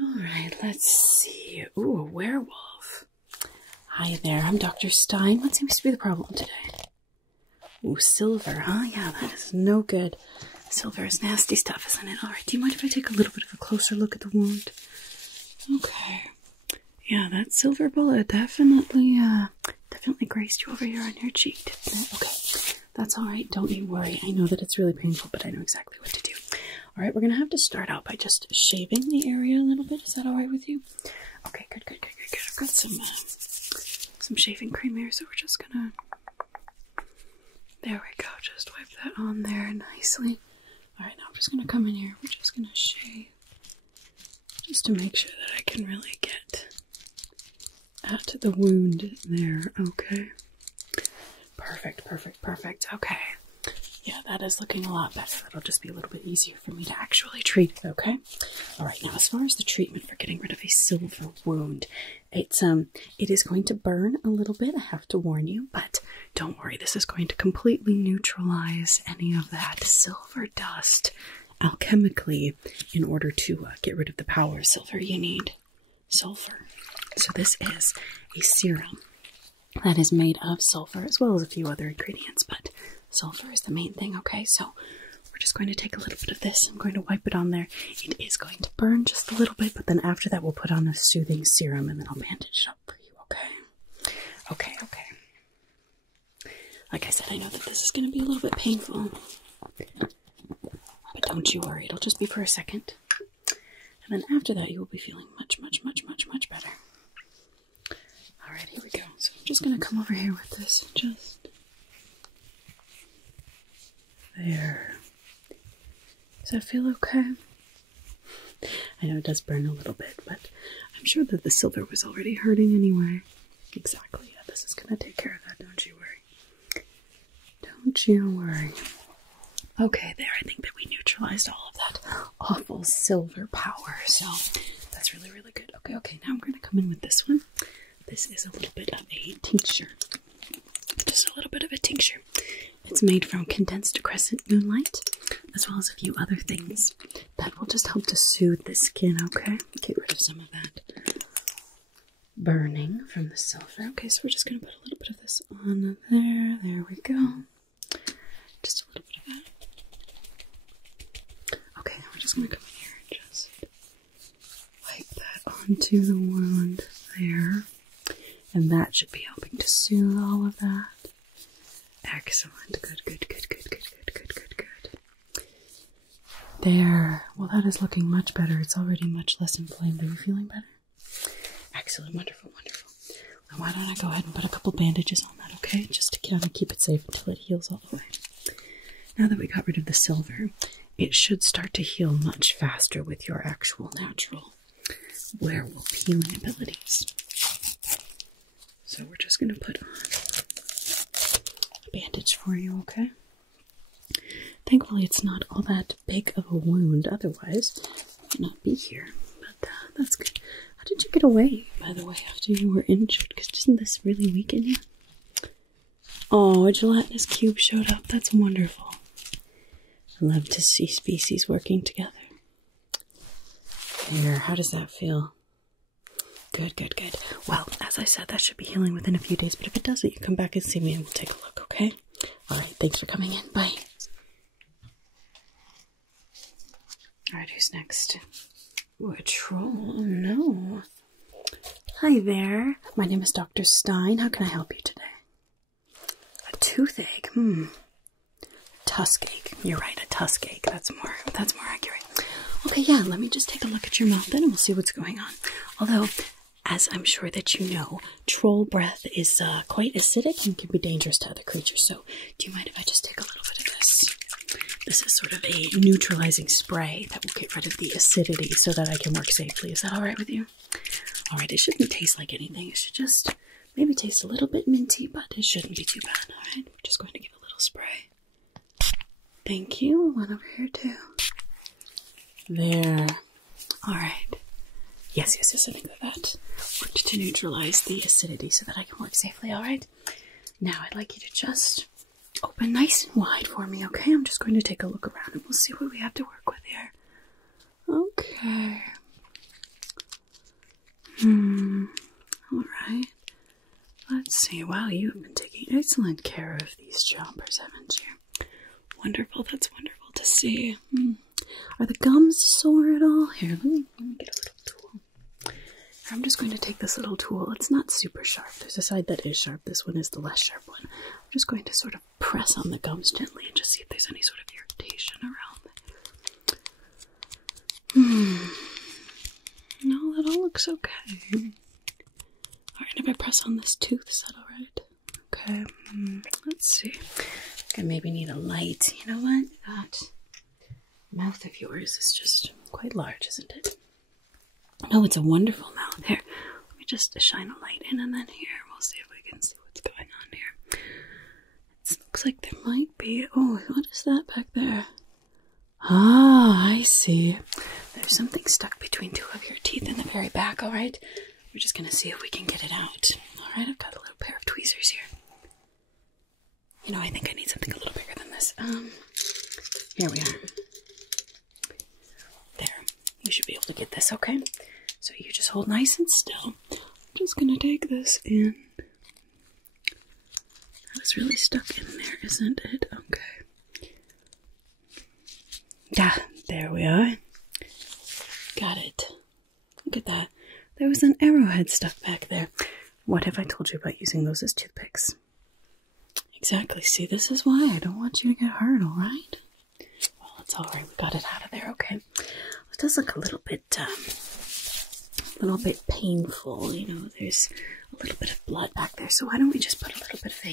Alright, let's see. Ooh, a werewolf. Hi there, I'm Dr. Stein. What seems to be the problem today? Ooh, silver. Oh, yeah, that is no good. Silver is nasty stuff, isn't it? Alright, do you mind if I take a little bit of a closer look at the wound? Okay. Yeah, that silver bullet definitely grazed you over here on your cheek, didn't it? Okay, that's alright. Don't you worry. I know that it's really painful, but I know exactly what to do. Alright, we're going to have to start out by just shaving the area a little bit. Is that alright with you? Okay, good. I've got some shaving cream here, so we're just gonna... There we go. Just wipe that on there nicely. Alright, now I'm just gonna come in here. We're just gonna shave. Just to make sure that I can really get at the wound there. Okay. Perfect. Okay. Yeah, that is looking a lot better. It'll just be a little bit easier for me to actually treat it, okay? Alright, now as far as the treatment for getting rid of a silver wound, it is going to burn a little bit, I have to warn you, but don't worry, this is going to completely neutralize any of that silver dust alchemically in order to get rid of the power of silver. You need sulfur. So this is a serum that is made of sulfur as well as a few other ingredients, but sulfur is the main thing, okay? So we're just going to take a little bit of this. I'm going to wipe it on there. It is going to burn just a little bit, but then after that we'll put on a soothing serum and then I'll bandage it up for you, okay? Okay. Like I said, I know that this is going to be a little bit painful, but don't you worry. It'll just be for a second. And then after that you will be feeling much better. Alright, here we go. So I'm just going to come over here with this. Just... there. Does that feel okay? I know it does burn a little bit, but I'm sure that the silver was already hurting anyway. Exactly. Yeah, this is going to take care of that. Don't you worry. Don't you worry. Okay, there. I think that we neutralized all of that awful silver power. So that's really good. Okay. Now I'm going to come in with this one. This is a little bit of a tincture. Just a little bit of a tincture. It's made from condensed crescent moonlight, as well as a few other things that will just help to soothe the skin, okay? Get rid of some of that burning from the silver. Okay, so we're just going to put a little bit of this on there. There we go. Just a little bit of that. Okay, now we're just going to come in here and just wipe that onto the wound there. And that should be helping to soothe all of that. Excellent. Good. There. Well, that is looking much better. It's already much less inflamed. Are you feeling better? Excellent. Wonderful. Now, why don't I go ahead and put a couple bandages on that, okay? Just to kind of keep it safe until it heals all the way. Now that we got rid of the silver, it should start to heal much faster with your actual natural werewolf healing abilities. So we're just going to put on a bandage for you, okay? Thankfully, it's not all that big of a wound. Otherwise, I would not be here. But that's good. How did you get away, by the way, after you were injured? Because doesn't this really weaken you? Oh, a Gelatinous Cube showed up. That's wonderful. I love to see species working together. Here, how does that feel? Good. Well, as I said, that should be healing within a few days, but if it doesn't, you come back and see me and we'll take a look, okay? Alright, thanks for coming in. Bye. Alright, who's next? Ooh, a troll. Oh, no. Hi there. My name is Dr. Stein. How can I help you today? A toothache. Tusk ache. You're right, a tusk ache. That's more accurate. Okay, yeah, let me just take a look at your mouth then and we'll see what's going on. Although, as I'm sure that you know, troll breath is quite acidic and can be dangerous to other creatures. So, do you mind if I just take a little bit of this? This is sort of a neutralizing spray that will get rid of the acidity so that I can work safely. Is that alright with you? Alright, it shouldn't taste like anything. It should just maybe taste a little bit minty, but it shouldn't be too bad. Alright, we're just going to give a little spray. Thank you. One over here too. There. Alright. Yes, I think that worked to neutralize the acidity so that I can work safely, alright? Now I'd like you to just open nice and wide for me, okay? I'm just going to take a look around and we'll see what we have to work with here. Okay. see. Wow, you have been taking excellent care of these chompers, haven't you? Wonderful. That's wonderful to see. Are the gums sore at all? Here, let me get a little tool. I'm just going to take this little tool. It's not super sharp. There's a side that is sharp. This one is the less sharp one. I'm just going to sort of press on the gums gently and just see if there's any sort of irritation around there. No, that all looks okay. Alright, if I press on this tooth, is that alright? Okay, let's see. I maybe need a light. You know what? That mouth of yours is just quite large, isn't it? No, it's a wonderful mouth. Here, let me just shine a light in, and then here, we'll see if we can see what's going on here. It looks like there might be... Oh, what is that back there? Ah, I see. There's something stuck between two of your teeth in the very back, alright? We're just gonna see if we can get it out. Alright, I've got a little pair of tweezers here. You know, I think I need something a little bigger than this. Here we are. There. You should be able to get this, okay? So you just hold nice and still. I'm just gonna take this in. That was really stuck in there, isn't it? Okay. Ah, there we are. Got it. Look at that. There was an arrowhead stuck back there. What have I told you about using those as toothpicks? Exactly. See, this is why I don't want you to get hurt, alright? Well, it's alright. We got it out of there, okay? It does look a little bit painful. You know, there's a little bit of blood back there. So why don't we just put a little bit of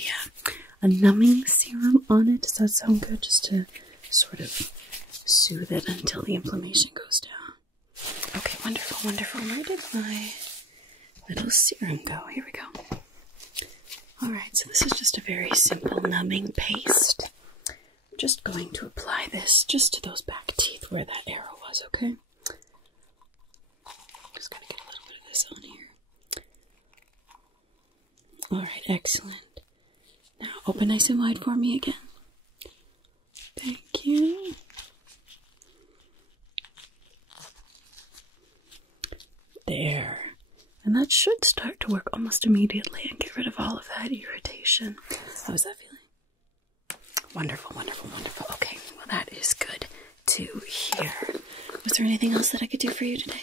a numbing serum on it? Does that sound good? Just to sort of soothe it until the inflammation goes down. Okay, wonderful, wonderful. Where did my little serum go? Here we go. Alright, so this is just a very simple numbing paste. I'm just going to apply this just to those back teeth where that arrow was, okay? Just gonna get a little bit of this on here. Alright, excellent. Now open nice and wide for me again. Thank you. There. And that should start to work almost immediately and get rid of all of that irritation. How's that feeling? Wonderful, wonderful, wonderful. Okay, well that is good to hear. Was there anything else that I could do for you today?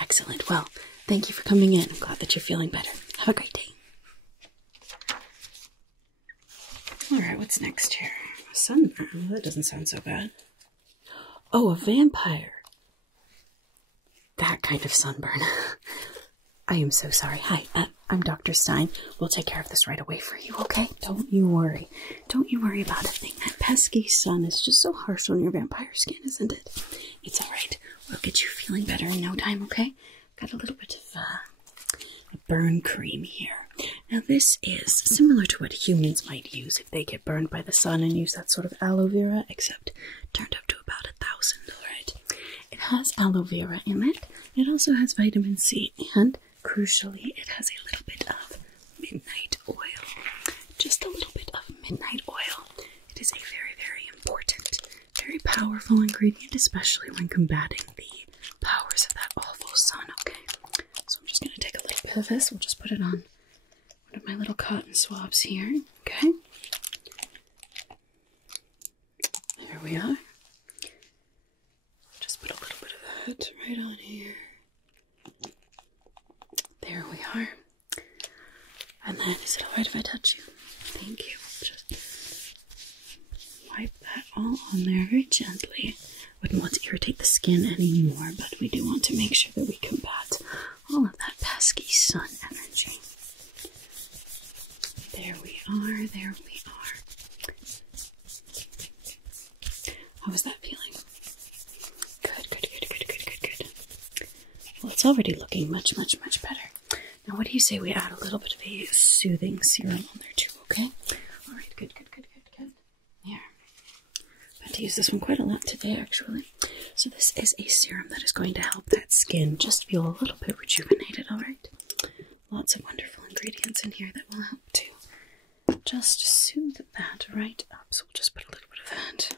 Excellent. Well, thank you for coming in. I'm glad that you're feeling better. Have a great day. Alright, what's next here? A sunburn? That doesn't sound so bad. Oh, a vampire. That kind of sunburn. I am so sorry. Hi, I'm Dr. Stein. We'll take care of this right away for you, okay? Don't you worry. Don't you worry about a thing. That pesky sun is just so harsh on your vampire skin, isn't it? It's alright. We'll get you feeling better in no time, okay? Got a little bit of a burn cream here. Now this is similar to what humans might use if they get burned by the sun and use that sort of aloe vera, except turned up to about 1,000, alright? It has aloe vera in it. It also has vitamin C, and crucially, it has a little bit of midnight oil. Just a little bit of midnight oil. It is a very, very important, very powerful ingredient, especially when combating the powers of that awful sun, okay? So I'm just going to take a little bit of this. We'll just put it on one of my little cotton swabs here, okay? There we are. Just put a little bit of that right on here. There we are. And then, is it alright if I touch you? Thank you. Just wipe that all on there very gently. Wouldn't want to irritate the skin anymore, but we do want to make sure that we combat all of that pesky sun energy. There we are, there we are. How was that feeling? Good, good, good, good, good, good, good. Well, it's already looking much, much, much better. Now, what do you say we add a little bit of a soothing serum on there too, okay? Alright, good, good, good, good, good. There. I'm going to use this one quite a lot today, actually. So this is a serum that is going to help that skin just feel a little bit rejuvenated, alright? Lots of wonderful ingredients in here that will help to just soothe that right up. So we'll just put a little bit of that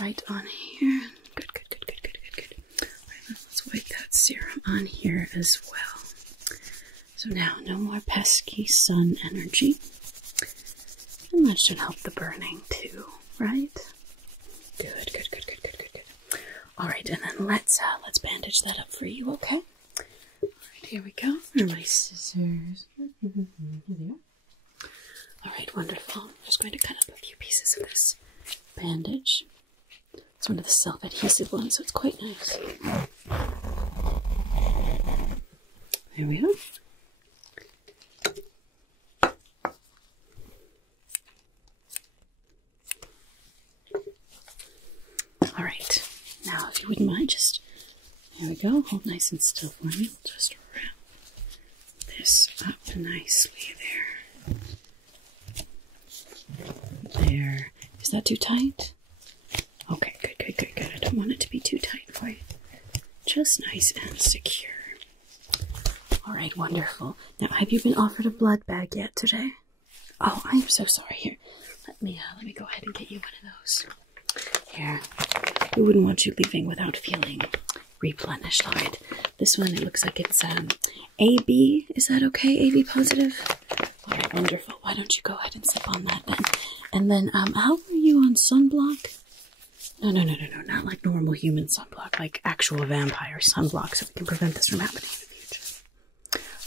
right on here. Good, good, good, good, good, good, good. Alright, let's wipe that serum on here as well. So now, no more pesky sun energy. And that should help the burning too, right? Good, good, good, good, good, good, good. All right, and then let's bandage that up for you, okay? All right, here we go. Here are my scissors. Here they are. All right, wonderful. I'm just going to cut up a few pieces of this bandage. It's one of the self-adhesive ones, so it's quite nice. There we are. All right, now if you wouldn't mind, just, there we go, hold nice and still for me. We'll just wrap this up nicely there. There. Is that too tight? Okay, good, good, good, good. I don't want it to be too tight for you. Just nice and secure. All right, wonderful. Now, have you been offered a blood bag yet today? Oh, I'm so sorry. Here, let me go ahead and get you one of those. Here, we wouldn't want you leaving without feeling replenished. All right, this one, it looks like it's AB. Is that okay? AB positive? All right, wonderful. Why don't you go ahead and sip on that then? And then, how are you on sunblock? No, not like normal human sunblock, like actual vampire sunblock, so we can prevent this from happening in the future.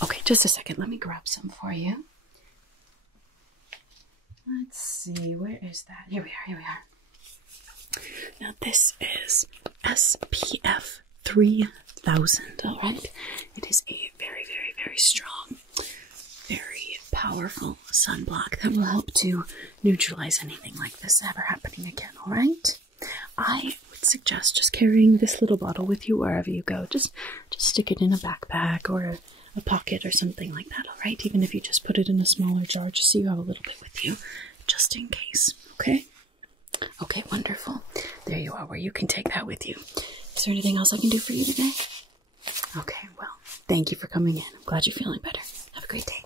Okay, just a second. Let me grab some for you. Let's see, where is that? Here we are, here we are. Now this is SPF 3000, all right? It is a very, very, very strong, very powerful sunblock that will help to neutralize anything like this ever happening again, all right? I would suggest just carrying this little bottle with you wherever you go. Just stick it in a backpack or a pocket or something like that, all right? Even if you just put it in a smaller jar, just so you have a little bit with you, just in case, okay? Okay, wonderful. There you are, where you can take that with you. Is there anything else I can do for you today? Okay, well, thank you for coming in. I'm glad you're feeling better. Have a great day.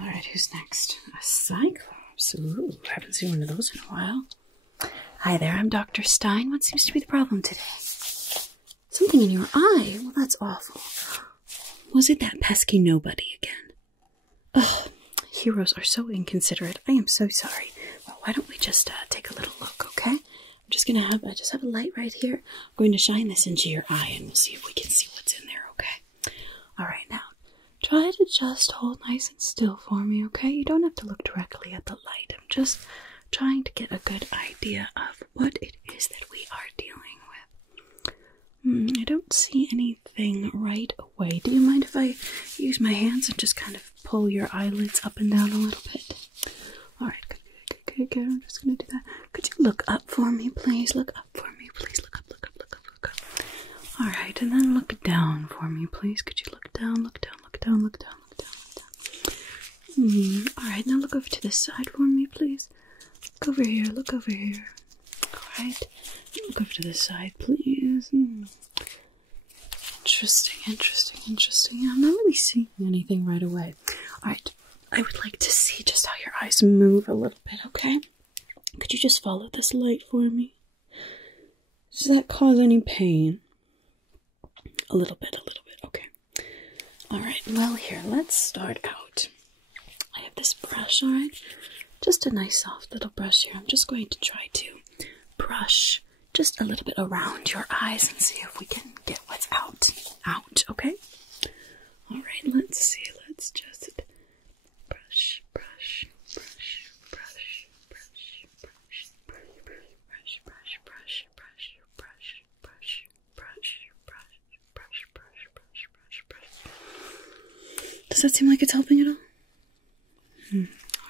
All right, who's next? A Cyclops. Ooh, haven't seen one of those in a while. Hi there, I'm Dr. Stein. What seems to be the problem today? Something in your eye? Well, that's awful. Was it that pesky nobody again? Ugh. Heroes are so inconsiderate. I am so sorry. Well, why don't we just take a little look, okay? I'm just gonna I just have a light right here. I'm going to shine this into your eye and we'll see if we can see what's in there, okay? All right, now, try to just hold nice and still for me, okay? You don't have to look directly at the light. I'm just trying to get a good idea of what it is that we are dealing with. I don't see anything right away. Do you mind if I use my hands and just kind of pull your eyelids up and down a little bit? All right, good. I'm just going to do that. Could you look up for me, please? Look up for me, please. Look up. All right, and then look down for me, please. Could you look down, look down. All right, now look over to this side for me, please. Look over here. All right, look over to this side, please. Interesting. I'm not really seeing anything right away. All right, I would like to see just how your eyes move a little bit, okay? Could you just follow this light for me? Does that cause any pain? A little bit, okay. All right, well here, let's start out. I have this brush, all right? Just a nice soft little brush here. I'm just going to try to brush just a little bit around your eyes and see if we can get what's out, okay? All right, let's see. Let's just brush. Does that seem like it's helping at all? All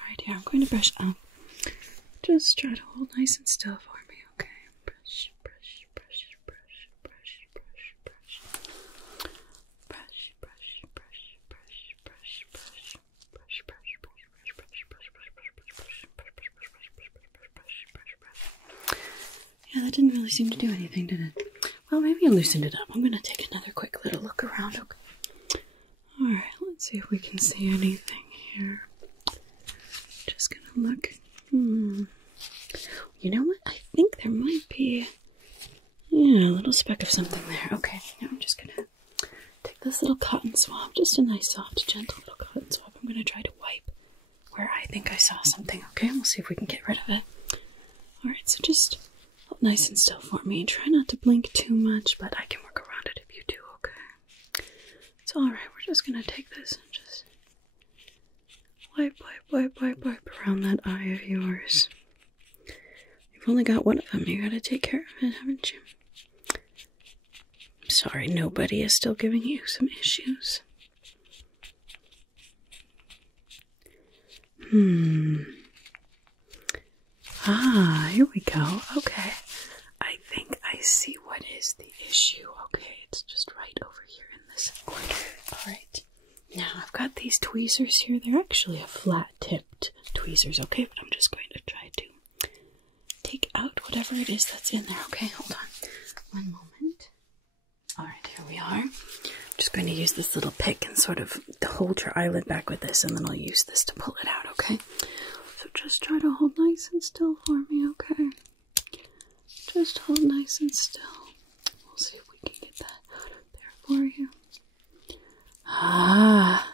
right, here, I'm going to brush up. Just try to hold nice and still for me, okay? Brush. Yeah, that didn't really seem to do anything, did it? Well, maybe I loosened it up. I'm going to take another quick little look around, okay? Alright, let's see if we can see anything here. Just gonna look. You know what? I think there might be, a little speck of something there. Okay, now I'm just gonna this little cotton swab, just a nice, soft, gentle little cotton swab. I'm going to try to wipe where I think I saw something, okay? We'll see if we can get rid of it. Alright, so just hold nice and still for me. Try not to blink too much, but I can work around it if you do, okay? It's alright, we're just going to take this and just wipe around that eye of yours. You've only got one of them. You gotta take care of it, haven't you? I'm sorry, nobody is still giving you some issues. Ah, here we go. Okay. I think I see what is the issue. Okay, it's just right over here in this corner. Alright. Now, I've got these tweezers here. They're actually a flat-tipped tweezers, okay? But I'm just going to try to take out whatever it is that's in there. Okay, hold on. One moment. Alright, here we are. I'm just going to use this little pick and sort of hold your eyelid back with this, and then I'll use this to pull it out, okay? So just try to hold nice and still for me, okay? Just hold nice and still. We'll see if we can get that out of there for you. Ah,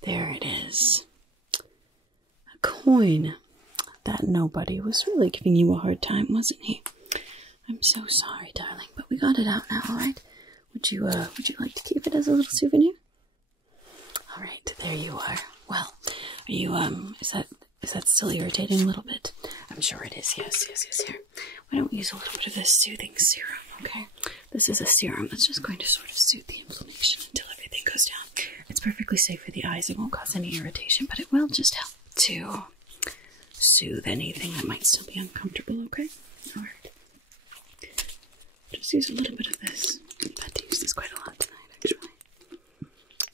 there it is. A coin. That nobody was really giving you a hard time, wasn't he? I'm so sorry, darling, but we got it out now, alright? Would you like to keep it as a little souvenir? Alright, there you are. Well, are you, is that still irritating a little bit? I'm sure it is, yes, here. Why don't we use a little bit of this soothing serum, okay? This is a serum that's just going to sort of soothe the inflammation until everything goes down. It's perfectly safe for the eyes. It won't cause any irritation, but it will just help to soothe anything that might still be uncomfortable, okay? Alright. Just use a little bit of this. I've had to use this quite a lot tonight, actually.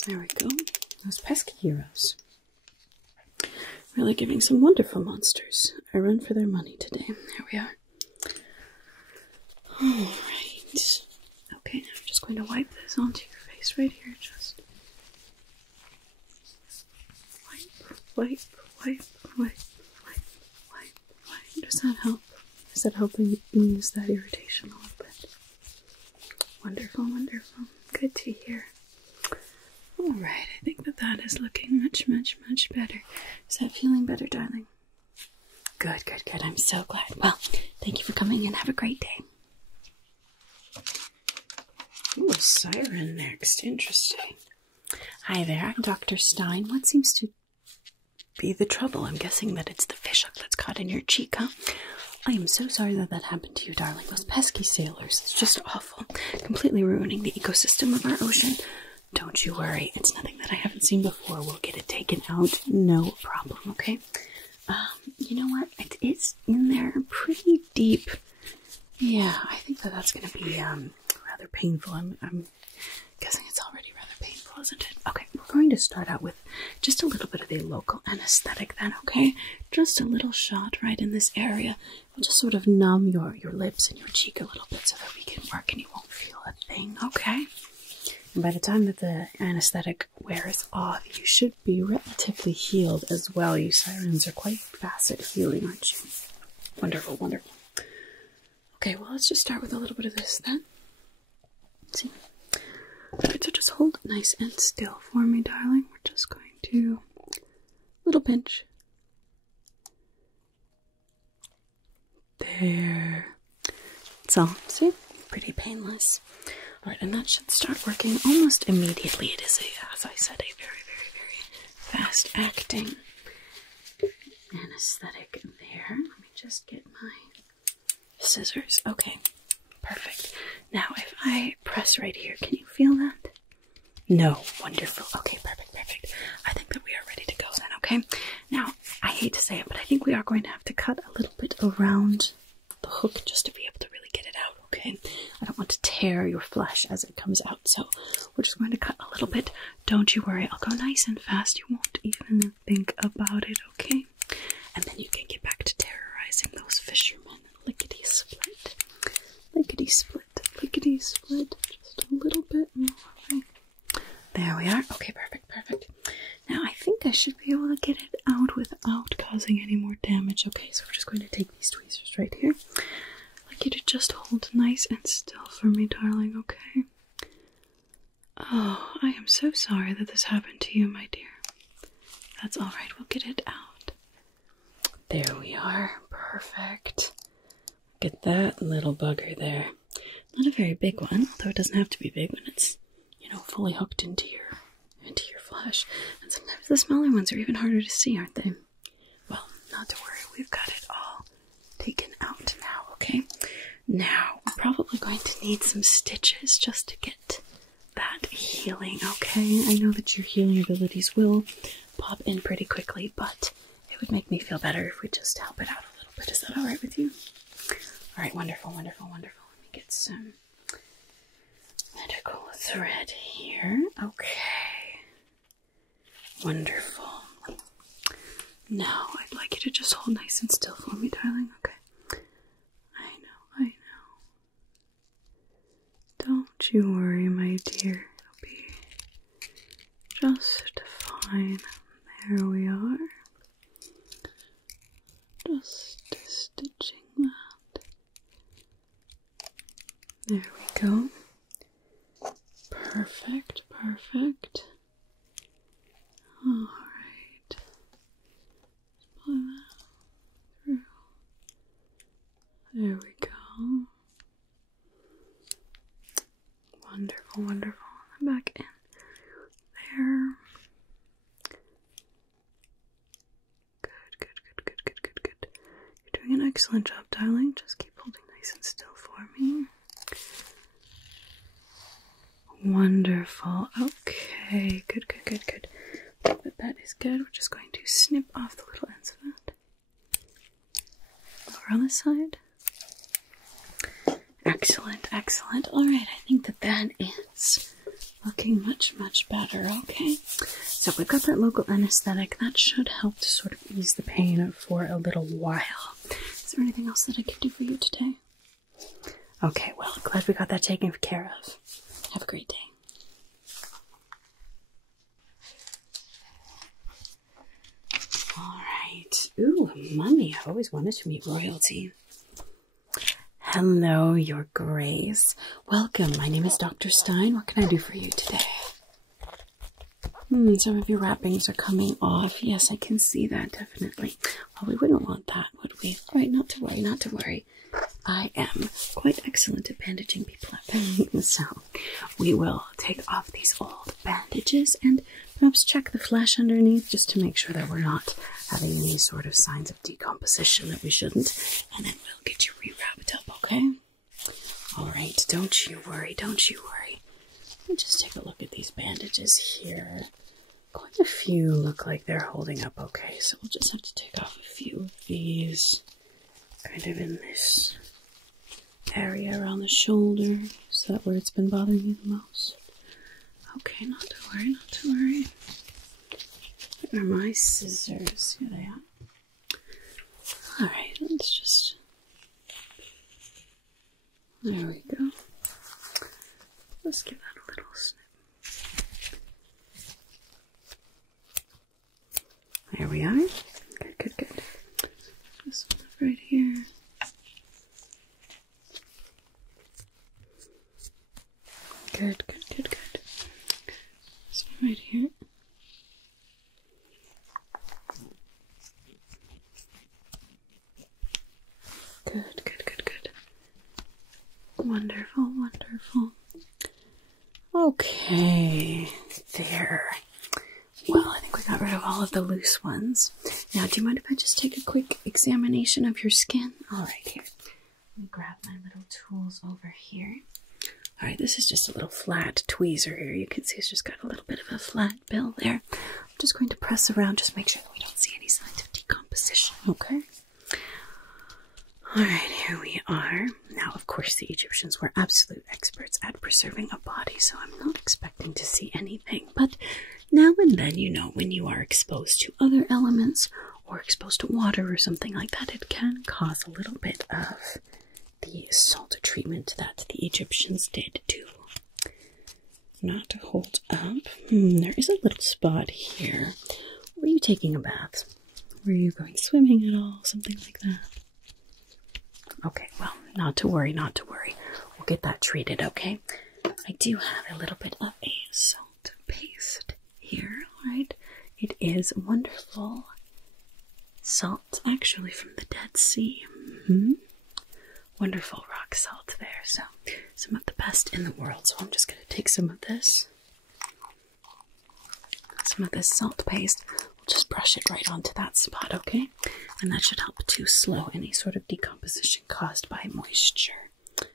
There we go. Those pesky heroes. Really giving some wonderful monsters a run for their money today. There we are. Alright. Okay, now I'm just going to wipe this onto your face right here. Just wipe. Does that help? Is that helping ease that irritation a little bit? Wonderful. Good to hear. Alright, I think that is looking much better. Is that feeling better, darling? Good. I'm so glad. Well, thank you for coming and have a great day. Ooh, Siren next. Interesting. Hi there, I'm Dr. Stein. What seems to be the trouble? I'm guessing that it's the fishhook that's caught in your cheek, huh? I am so sorry that happened to you, darling. Those pesky sailors. It's just awful. Completely ruining the ecosystem of our ocean. Don't you worry. It's nothing that I haven't seen before. We'll get it taken out. No problem, okay? You know what? It's in there pretty deep. Yeah, I think that's going to be rather painful. I'm guessing it's already rather painful, isn't it? Okay, we're going to start out with just a little bit of a local anesthetic then, okay? Just a little shot right in this area. We'll just sort of numb your lips and your cheek a little bit so that we can work and you won't feel a thing, okay? And by the time that the anesthetic wears off, you should be relatively healed as well. You sirens are quite fast at healing, aren't you? Wonderful. Okay, well, let's just start with a little bit of this then. Let's see. Alright, so just hold nice and still for me, darling. We're just going to... little pinch. There. That's all. See? Pretty painless. Alright, and that should start working almost immediately. It is, as I said, a very fast-acting anesthetic there. Let me just get my scissors. Okay, perfect. Now, if I press right here, can you feel that? No. Wonderful. Okay, perfect. I think that we are ready to go then, okay? Now, I hate to say it, but I think we are going to have to cut a little bit around the hook just to be able to really get it out, okay? I don't want to tear your flesh as it comes out, so we're just going to cut a little bit. Don't you worry, I'll go nice and fast. You won't even think about it, okay? And then you can get back to terrorizing those fishermen. Lickety-split. Just a little bit more, right? There we are. Okay, perfect. Now, I think I should be able to get it out without causing any more damage. Okay, so we're just going to take these tweezers right here. I'd like you to just hold nice and still for me, darling, okay? Oh, I am so sorry that this happened to you, my dear. That's all right. We'll get it out. There we are. Perfect. Look at that little bugger there. Not a very big one, although it doesn't have to be big when it's, you know, fully hooked into your flesh. And sometimes the smaller ones are even harder to see, aren't they? Well, not to worry. We've got it all taken out now, okay? Now, we're probably going to need some stitches just to get that healing, okay? I know that your healing abilities will pop in pretty quickly, but it would make me feel better if we just help it out a little bit. Is that all right with you? All right, wonderful, wonderful, wonderful. Let me get some medical thread here. Okay. Wonderful. Now, I'd like you to just hold nice and still for me, darling, okay? I know. Don't you worry, my dear. It'll be just fine. There we are. Just stitching that. There we go. Perfect, perfect. Alright. Pull that through. There we go. Wonderful, wonderful. And back in there. Good. You're doing an excellent job, darling. Just keep holding nice and still for me. Wonderful. Okay, good. But that is good. We're just going to snip off the little ends of it. Over on this side. Excellent. Alright, I think that is looking much better, okay? So we've got that local anesthetic. That should help to sort of ease the pain for a little while. Is there anything else that I can do for you today? Okay, well, glad we got that taken care of. Have a great day. Alright. Ooh, mummy. I've always wanted to meet royalty. Hello, Your Grace. Welcome. My name is Dr. Stein. What can I do for you today? Some of your wrappings are coming off. Yes, I can see that, definitely. Well, we wouldn't want that, would we? Alright, not to worry. I am quite excellent at bandaging people up. So, we will take off these old bandages and perhaps check the flesh underneath just to make sure that we're not having any sort of signs of decomposition that we shouldn't. And then we'll get you rewrapped up, okay? Alright, don't you worry. Let me just take a look at these bandages here. Quite a few look like they're holding up okay, so we'll just have to take off a few of these. Kind of in this area around the shoulder. Is that where it's been bothering you the most? Okay, not to worry. Where are my scissors? Here they are. Alright, let's just... There we go. Let's give that a little snip. There we are. Good. This one right here. Good. This one right here. Good. Wonderful. Okay, there. Well, I think we got rid of all of the loose ones. Now, do you mind if I just take a quick examination of your skin? Alright, here. Let me grab my little tools over here. Alright, this is just a little flat tweezer here. You can see it's just got a little bit of a flat bill there. I'm just going to press around, just make sure that we don't see any signs of decomposition, okay? Alright, here we are. Now, of course, the Egyptians were absolute experts at preserving a body, so I'm not expecting to see anything. But now and then, you know, when you are exposed to other elements or exposed to water or something like that, it can cause a little bit of the salt treatment that the Egyptians did do. Not to hold up. There is a little spot here. Were you taking a bath? Were you going swimming at all? Something like that? Okay, well, not to worry. We'll get that treated, okay? I do have a little bit of a salt paste here, alright? It is wonderful salt, actually from the Dead Sea. Wonderful rock salt there, so some of the best in the world. So I'm just going to take some of this salt paste. We'll just brush it right onto that spot, okay? And that should help to slow any sort of decomposition caused by moisture. So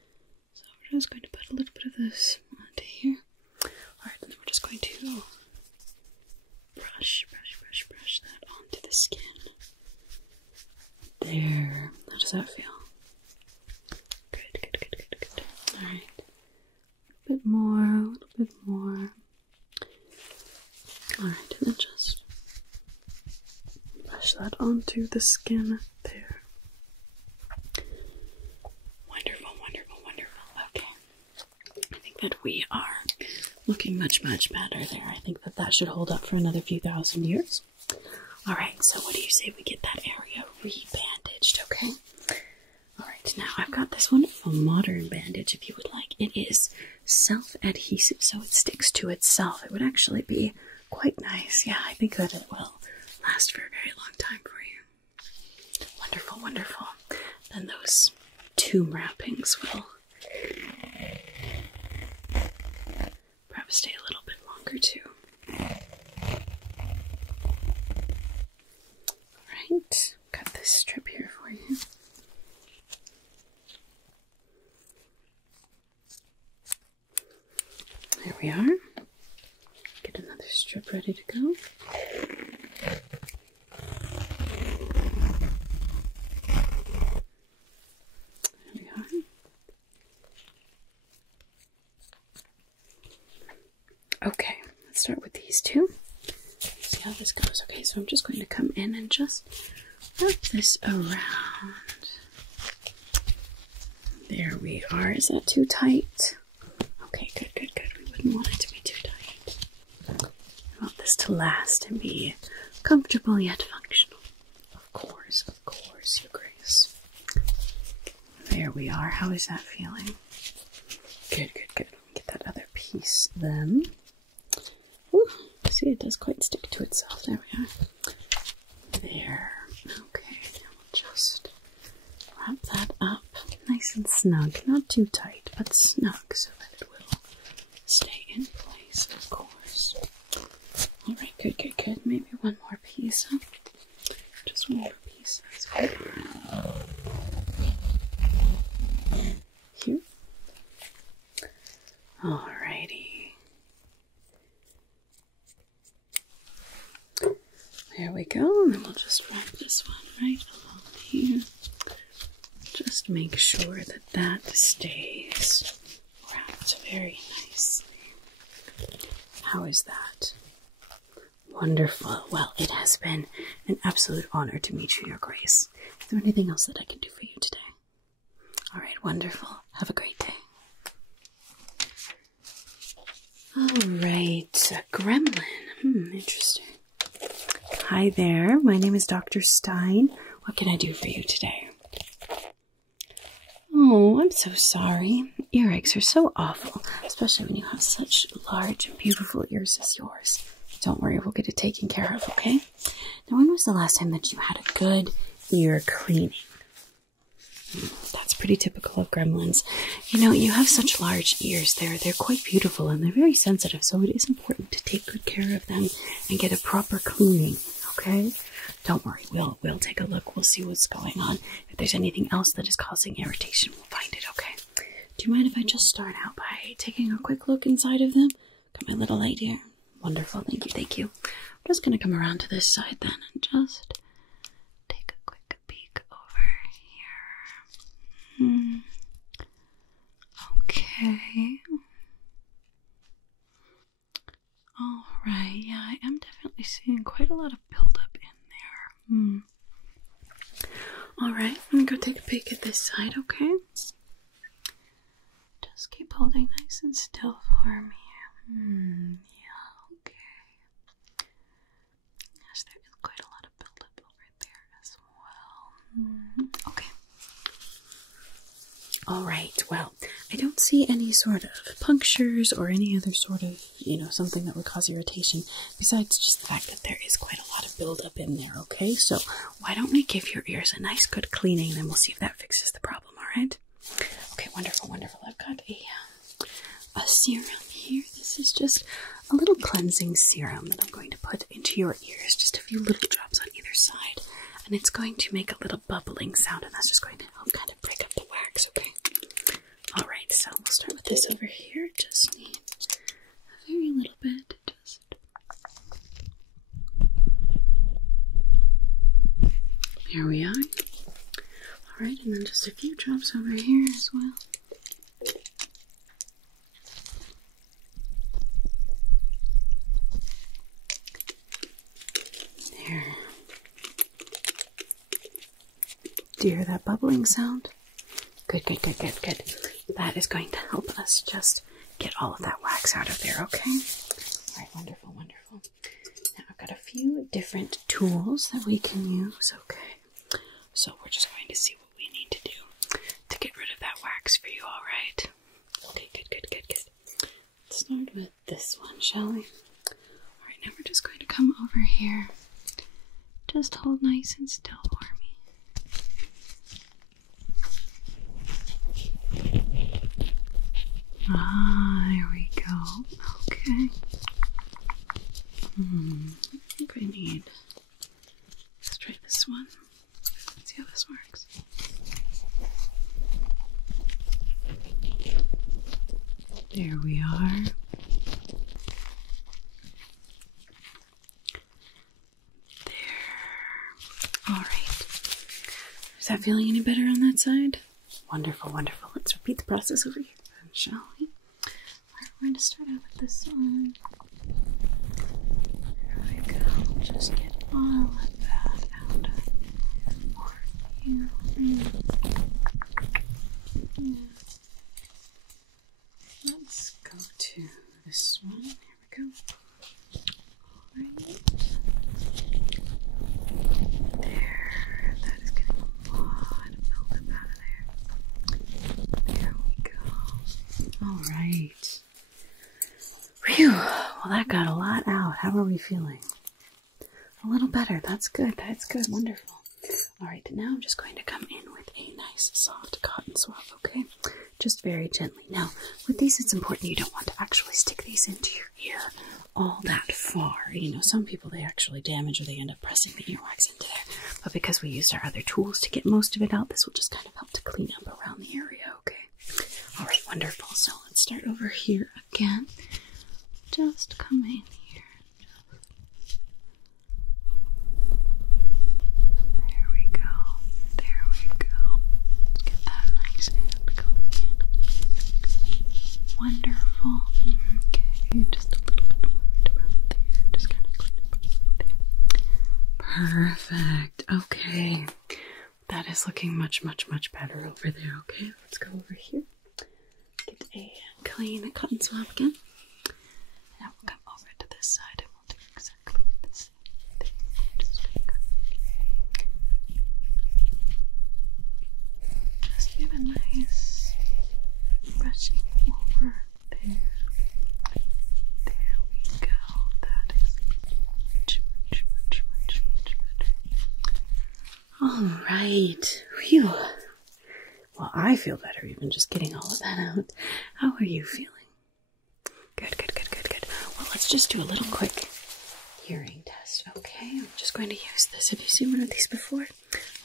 we're just going to put a little bit of this onto here. Alright, and then we're just going to brush that onto the skin. There. How does that feel? Good. Alright. A little bit more. Alright, and then just brush that onto the skin there. Wonderful. Okay. I think that we are looking much better there. I think that should hold up for another few thousand years. Alright, so what do you say we get that area re-bandaged, okay? Alright, now I've got this wonderful modern bandage if you would like. It is self-adhesive, so it sticks to itself. It would actually be quite nice. Yeah, I think that it will last for a very long time for you. Wonderful. Then those tomb wrappings will perhaps stay a little bit longer too. Alright, got this strip here for you. There we are. Get another strip ready to go. There we are. Okay, let's start with these two. See how this goes. Okay, so I'm just going to come in and just wrap this around. There we are. Is that too tight? Okay, good. We wouldn't want it to be too tight. I want this to last and be comfortable yet functional. Of course, Your Grace. There we are. How is that feeling? Good. Get that other piece then. Ooh, see, it does quite stick to itself. There we are. There. Okay, now we'll just wrap that up nice and snug. Not too tight, but snug so that it will stay in place, of course. Alright, good. Maybe one more piece, huh? Just one more piece. That's good. Here. Alrighty. There we go, and then we'll just wrap this one right along here. Just make sure that stays wrapped very nicely. How is that? Wonderful. Well, it has been an absolute honor to meet you, Your Grace. Is there anything else that I can do for you today? Alright, wonderful. Have a great day. Alright, a gremlin. Interesting. Hi there, my name is Dr. Stein. What can I do for you today? Oh, I'm so sorry. Earaches are so awful, especially when you have such large and beautiful ears as yours. Don't worry, we'll get it taken care of, okay? Now, when was the last time that you had a good ear cleaning? That's pretty typical of gremlins. You know, you have such large ears. They're quite beautiful and they're very sensitive, so it is important to take good care of them and get a proper cleaning, okay? Don't worry, we'll take a look. We'll see what's going on. If there's anything else that is causing irritation, we'll find it, okay? Do you mind if I just start out by taking a quick look inside of them? Got my little light here. Wonderful, thank you. I'm just going to come around to this side then and just take a quick peek over here. Okay. Alright, yeah, I am definitely seeing quite a lot of buildup in there. Alright, I'm going to go take a peek at this side, okay? Just keep holding nice and still for me. Yeah, okay. Yes, there is quite a lot of buildup over there as well. Okay. Alright, well, I don't see any sort of punctures or any other sort of, something that would cause irritation, besides just the fact that there is quite a lot of buildup in there, okay? So why don't we give your ears a nice good cleaning, and then we'll see if that fixes the problem, alright? Okay, wonderful, wonderful. I've got a serum here. This is just a little cleansing serum that I'm going to put into your ears, just a few little drops on either side, and it's going to make a little bubbling sound, and that's just going to help kind of break up the wax, okay? Alright, so we'll start with this over here. Just need a very little bit. There we are. Alright, and then just a few drops over here as well. There. Do you hear that bubbling sound? Good, good, good, good, good. That is going to help us just get all of that wax out of there, okay? Alright, wonderful, wonderful. Now I've got a few different tools that we can use, okay? So we're just going to see what we need to do to get rid of that wax for you, alright? Okay, good, good, good, good. Let's start with this one, shall we? Alright, now we're just going to come over here. Just hold nice and still for me. Ah, there we go. Okay. I think I need. Let's try this one. Let's see how this works. There we are. There. Alright. Is that feeling any better on that side? Wonderful, wonderful. Let's repeat the process over here, shall we? Alright, we're going to start out with this one. There we go. Just get all of that out for you. Yeah. Let's go to this one. There we go. Alright. There. That is getting a lot of buildup out of there. There we go. Alright. Phew. Well, that got a lot out. How are we feeling? A little better. That's good. That's good. Wonderful. Alright, now I'm just going to come in with a nice soft cotton swab, okay? Just very gently. Now, with these, it's important you don't want to actually stick these into your ear all that far. Some people, they actually damage or they end up pressing the earwax into there. But because we used our other tools to get most of it out, this will just kind of help to clean up around the area, okay? Alright, wonderful. So let's start over here again. Just come in here. There we go. There we go. Get that nice hand going in. Wonderful. Okay, just a little bit worried about there. Just kind of clean up there. Perfect. Okay. That is looking much, much, much better over there. Okay, let's go over here. Get a clean cotton swab again. Now we'll come over to this side and we'll do exactly the same thing. Just give a nice brushing over there. There we go. That is much, much, much, much, much better. Alright. Phew. Well, I feel better even just getting all of that out. How are you feeling? Good, good, good, good, good. Well, let's just do a little quick hearing test, okay? I'm just going to use this. Have you seen one of these before?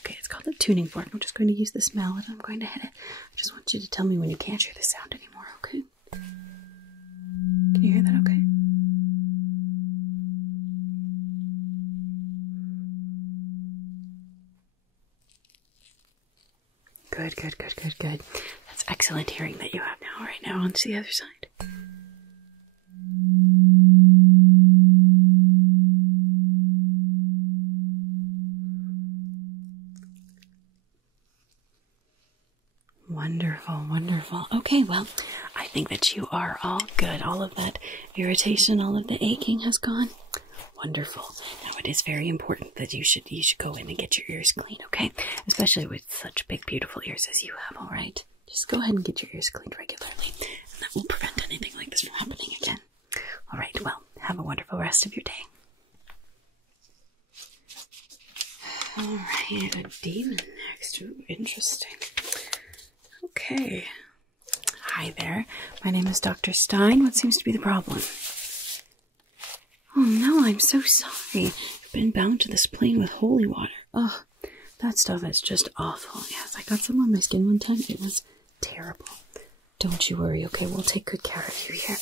Okay, it's called a tuning fork. I'm just going to use this mallet. I'm going to hit it. I just want you to tell me when you can't hear the sound anymore, okay? Can you hear that okay? Good, good, good, good, good. That's excellent hearing that you have now. All right, now on to the other side. Wonderful, wonderful. Okay, well, I think that you are all good. All of that irritation, all of the aching has gone. Wonderful. Now it is very important that you should go in and get your ears clean, okay? Especially with such big, beautiful ears as you have, all right? Just go ahead and get your ears cleaned regularly. wonderful rest of your day. Alright, a demon next. Ooh, interesting. Okay. Hi there. My name is Dr. Stein. What seems to be the problem? Oh no, I'm so sorry. You've been bound to this plane with holy water. Ugh, that stuff is just awful. Yes, I got some on my skin one time. It was terrible. Don't you worry, okay? We'll take good care of you here.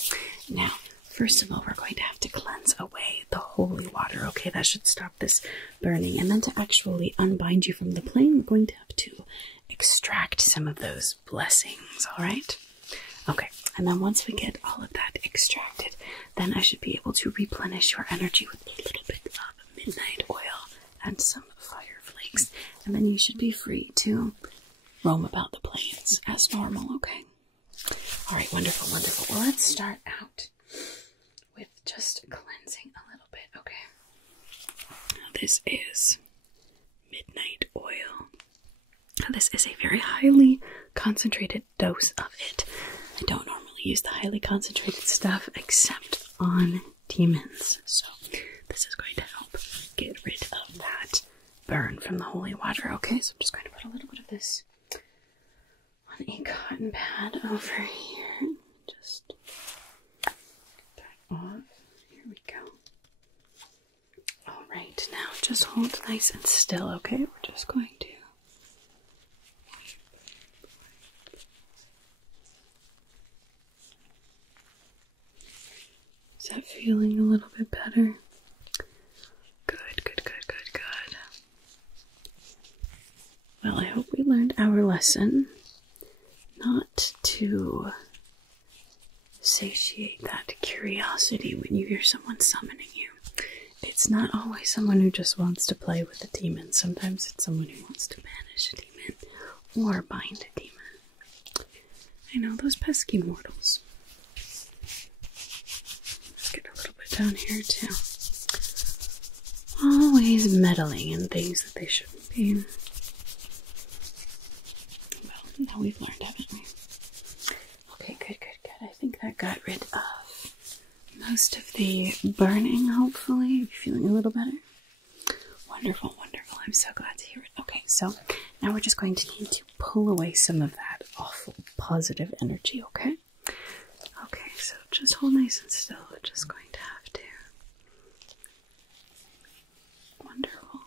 Now, first of all, we're going to have to cleanse away the holy water, okay? That should stop this burning. And then to actually unbind you from the plane, we're going to have to extract some of those blessings, all right? Okay, and then once we get all of that extracted, then I should be able to replenish your energy with a little bit of midnight oil and some fire flakes. And then you should be free to roam about the plains as normal, okay? All right, wonderful, wonderful. Well, let's start out with just cleansing a little bit, okay? Now, this is midnight oil. Now, this is a very highly concentrated dose of it. I don't normally use the highly concentrated stuff except on demons, so this is going to help get rid of that burn from the holy water, okay? So I'm just going to put a little bit of this on a cotton pad over here. Just get that off. Here we go. Alright, now just hold nice and still, okay? We're just going to Is that feeling a little bit better? Good, good, good, good, good. Well, I hope we learned our lesson. Not to satiate that curiosity when you hear someone summoning you. It's not always someone who just wants to play with a demon. Sometimes it's someone who wants to banish a demon or bind a demon. I know, those pesky mortals. Let's get a little bit down here too. Always meddling in things that they shouldn't be. Well, now we've learned, haven't we? Okay, good, good, good. I think that got rid of most of the burning, hopefully. Are you feeling a little better? Wonderful, wonderful. I'm so glad to hear it. Okay, so now we're just going to need to pull away some of that awful positive energy, okay? Okay, so just hold nice and still. We're just going to have to. Wonderful.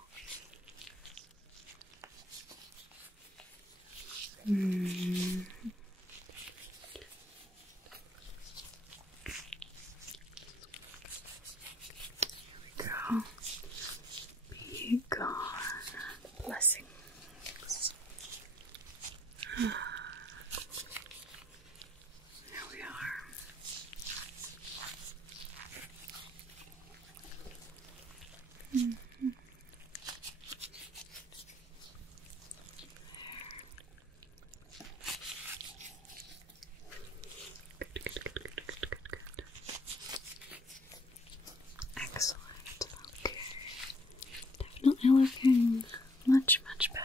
Be gone. Blessings. There we are. Excellent. Okay. Definitely looking much, much better.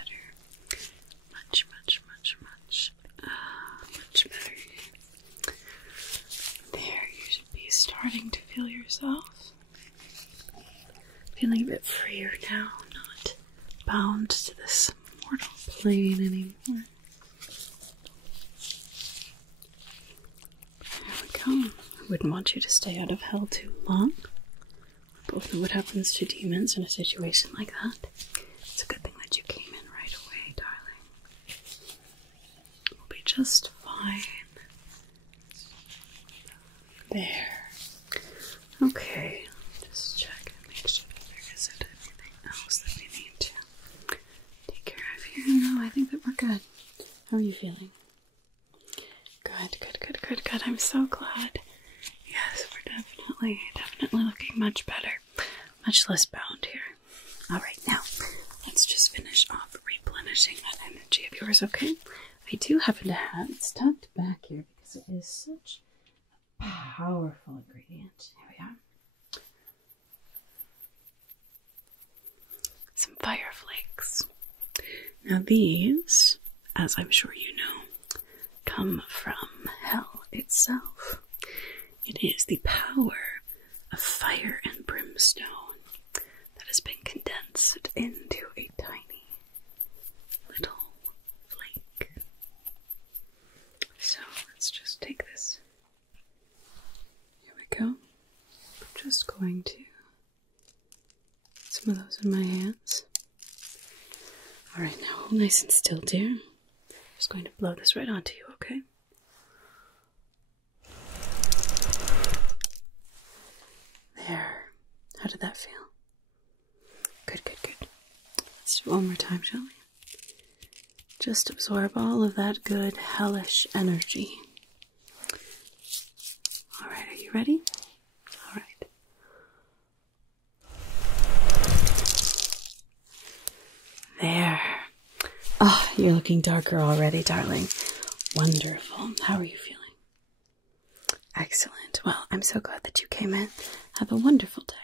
Much, much, much, much, much better. There, you should be starting to feel yourself. Feeling a bit freer now, not bound to this mortal plane anymore. There we go. I wouldn't want you to stay out of hell too long. We both know what happens to demons in a situation like that. It's a good thing that you came in right away, darling. We'll be just fine. There. Okay. Just check and make sure that there isn't anything else that we need to take care of here. No, I think that we're good. How are you feeling? Good, good, good, good, good. I'm so glad. Yes, we're definitely looking much better. Much less bound here. Alright, now, let's just finish off replenishing that energy of yours, okay? I do happen to have it tucked back here because it is such a powerful ingredient. Here we are. Some fire flakes. Now these, as I'm sure you know, come from hell itself. It is the power of of fire and brimstone that has been condensed into a tiny little flake. So let's just take this. Here we go. I'm just going to put some of those in my hands. Alright, now hold nice and still, dear. I'm just going to blow this right onto you, okay? There. How did that feel? Good, good, good. Let's do it one more time, shall we? Just absorb all of that good, hellish energy. Alright, are you ready? Alright. There. Oh, you're looking darker already, darling. Wonderful. How are you feeling? Excellent. Well, I'm so glad that you came in. Have a wonderful day.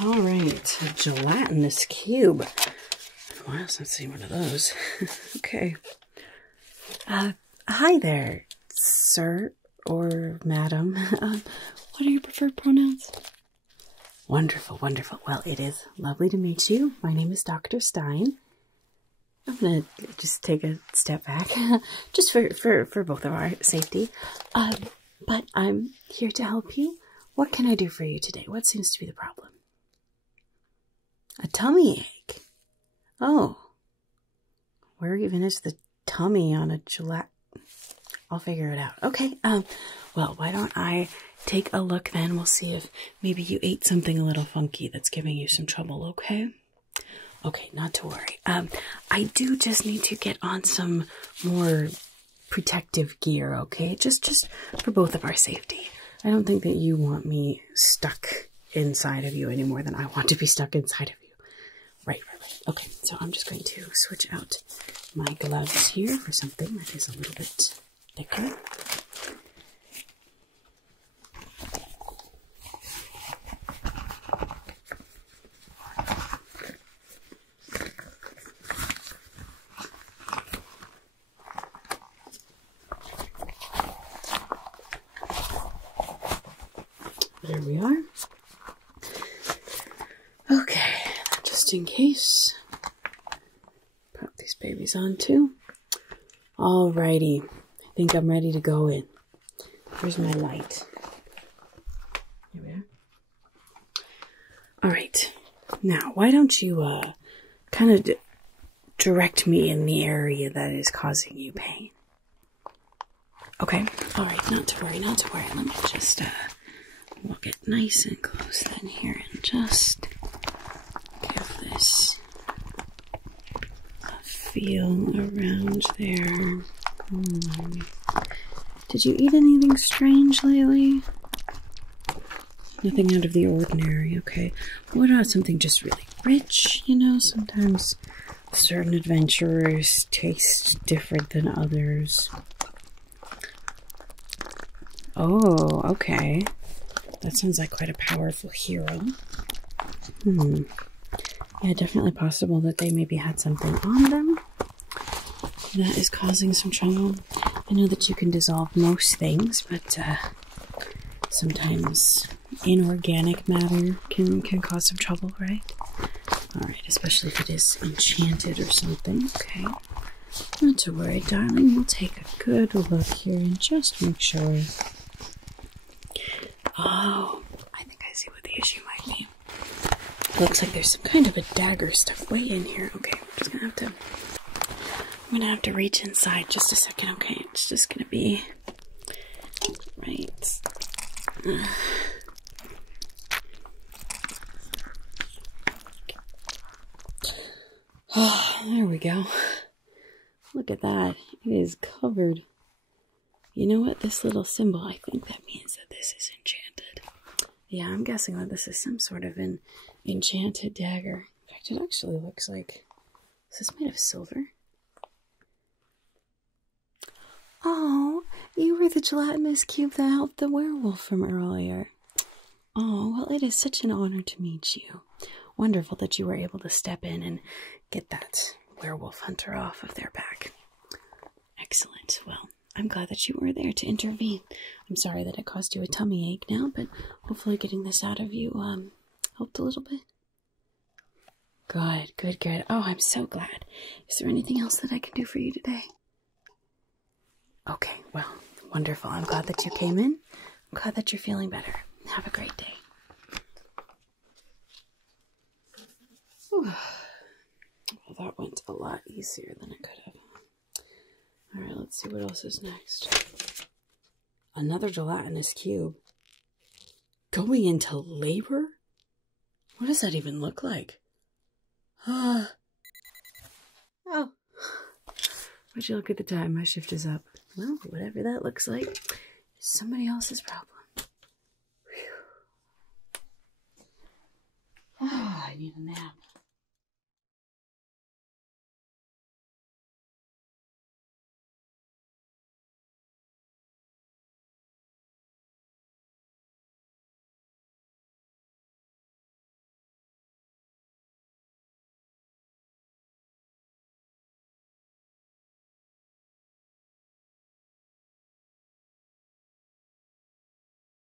All right, a gelatinous cube. Wow, I've seen one of those. Okay. Hi there, sir or madam. What are your preferred pronouns? Wonderful, wonderful. Well, it is lovely to meet you. My name is Dr. Stein. I'm gonna just take a step back, just for both of our safety. But I'm here to help you. What can I do for you today? What seems to be the problem? A tummy ache. Oh. Where even is the tummy on a gelat? I'll figure it out. Okay, well, why don't I take a look then? We'll see if maybe you ate something a little funky that's giving you some trouble, okay? Okay, not to worry. I do just need to get on some more protective gear, okay? Just for both of our safety. I don't think that you want me stuck inside of you any more than I want to be stuck inside of you. Right. Okay, so I'm just going to switch out my gloves here for something that is a little bit thicker. There we are. Okay, just in case, pop these babies on too. Alrighty, I think I'm ready to go in. Here's my light. Here we are. Alright, now why don't you kind of direct me in the area that is causing you pain? Okay, alright, not to worry, not to worry. Let me just we'll get nice and close then here and just give this a feel around there. Did you eat anything strange lately? Nothing out of the ordinary, okay. What about something just really rich, you know? Sometimes certain adventurers taste different than others. Oh, okay. That sounds like quite a powerful hero. Yeah, definitely possible that they maybe had something on them that is causing some trouble. I know that you can dissolve most things, but sometimes inorganic matter can cause some trouble, right? Alright, especially if it is enchanted or something. Okay. Not to worry, darling. We'll take a good look here and just make sure. Oh, I think I see what the issue might be. Looks like there's some kind of a dagger stuff way in here. Okay, I'm gonna have to reach inside just a second, okay? It's just gonna be right. Oh, there we go. Look at that. It is covered. You know what? This little symbol, I think that means that this is enchanted. Yeah, I'm guessing that this is some sort of an enchanted dagger. In fact, it actually looks like... Is this made of silver? Oh, you were the gelatinous cube that helped the werewolf from earlier. Oh, well, it is such an honor to meet you. Wonderful that you were able to step in and get that werewolf hunter off of their back. Excellent. Well, I'm glad that you were there to intervene. I'm sorry that it caused you a tummy ache now, but hopefully getting this out of you helped a little bit. Good, good, good. Oh, I'm so glad. Is there anything else that I can do for you today? Okay, well, wonderful. I'm glad that you came in. I'm glad that you're feeling better. Have a great day. Whew. Well, that went a lot easier than it could have. All right, let's see what else is next. Another gelatinous cube. Going into labor? What does that even look like? Oh. Would you look at the time? My shift is up. Well, whatever that looks like, is somebody else's problem. Whew. Oh, I need a nap.